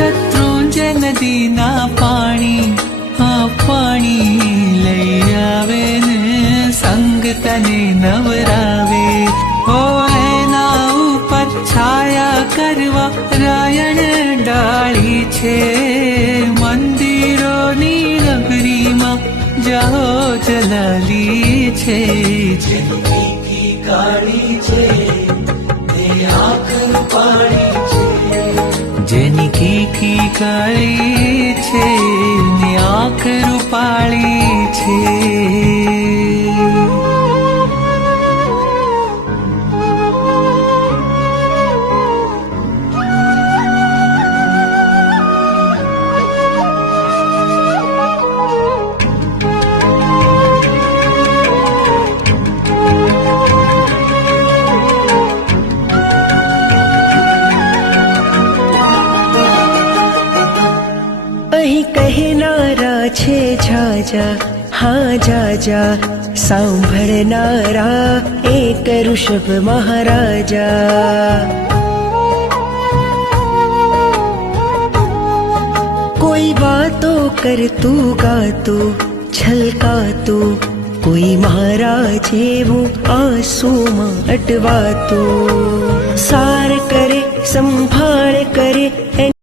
શત્રુંજય નદીના પાણી, હા પાણી લઈ આવે ને સંગ તને નવરાવે. હો એના ઉપર છાયા કરવા રાયણ ડાળી છે. મંદિરોની નગરીમાં જાઓ જલાલી છે. જેની કાળી છે તે આંખ રૂપાળી છે. જેની કીકી કાળી છે ને આંખ રૂપાળી છે. અહીં કહેનારા છે જાજા, હા જાજા, સાંભળનારા એક ઋષભ મહારાજા. કોઈ વાતો કરતું ગાતું છલકાતું, કોઈ મારા જેવું આંસુમાં અટવાતું. સાર કરે સંભાળ કરે